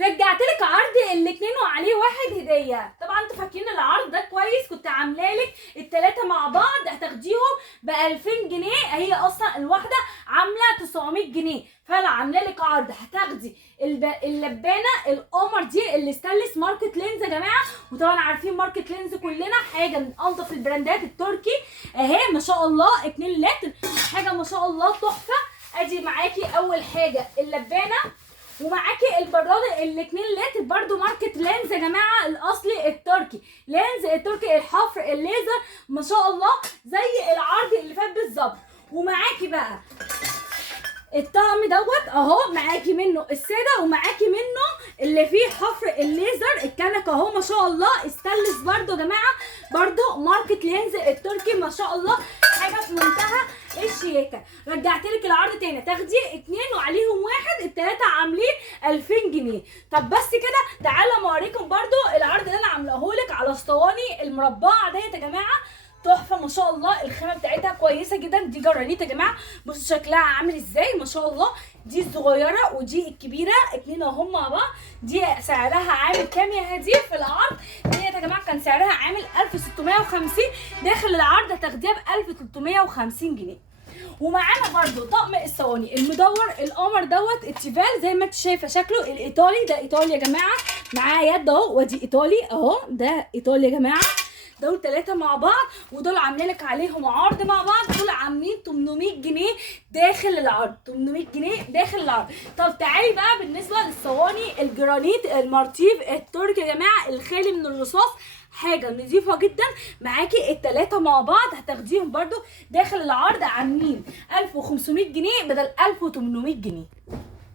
رجعت لك عرض الاتنين وعليه واحد هديه. طبعا انتوا فاكرين العرض ده كويس، كنت عامله لك التلاته مع بعض هتاخديهم ب 2000 جنيه، هي اصلا الواحده عامله 900 جنيه، فانا عامله لك عرض هتاخدي اللبانه القمر دي اللي ستانلس ماركت لينز يا جماعه. وطبعا عارفين ماركت لينز كلنا حاجه من انظف البراندات التركي اهي ما شاء الله 2 لتر، حاجه ما شاء الله تحفه. ادي معاكي اول حاجه اللبانه، ومعاكي البراد ال 2 لتر برضو ماركت لينز يا جماعه الاصلي التركي، لينز التركي الحفر الليزر ما شاء الله زي العرض اللي فات بالظبط. ومعاكي بقى الطقم دوت اهو، معاكي منه الساده ومعاكي منه اللي فيه حفر الليزر الكنكه اهو ما شاء الله استانلس برضو يا جماعه، برضو ماركت لينز التركي ما شاء الله، حاجه في منتهى الشياكه. رجعت لك العرض تاني تاخدي 2 وعليهم واحد، التلاته عاملين 2000 جنيه. طب بس كده تعالوا اوريكم برضو العرض اللي انا عاملاه لك على اسطواني المربعه ديت يا جماعه، تحفه ما شاء الله، الخامه بتاعتها كويسه جدا. دي جرانيت يا جماعه، بصوا شكلها عامل ازاي ما شاء الله. دي الصغيره ودي الكبيره، اتنين اهم مع بعض. دي سعرها عامل كام يا هديه في العرض؟ دي يا جماعه كان سعرها عامل 1650، داخل العرض هتاخديها ب 1350 جنيه. ومعانا برضو طقم الصواني المدور القمر دوت التيفال زي ما انت شايفه شكله الايطالي ده، ايطالي يا جماعه، معاه يد اهو، ودي ايطالي اهو، ده ايطالي يا جماعه. دول 3 مع بعض، ودول عاملين لك عليهم عرض مع بعض، دول عاملين 800 جنيه داخل العرض، 800 جنيه داخل العرض. طب تعالي بقى بالنسبه للصواني الجرانيت المارتيف التركي يا جماعه الخالي من الرصاص، حاجه نظيفه جدا. معاكي التلاته مع بعض هتاخديهم برده داخل العرض عاملين 1500 جنيه بدل 1800 جنيه.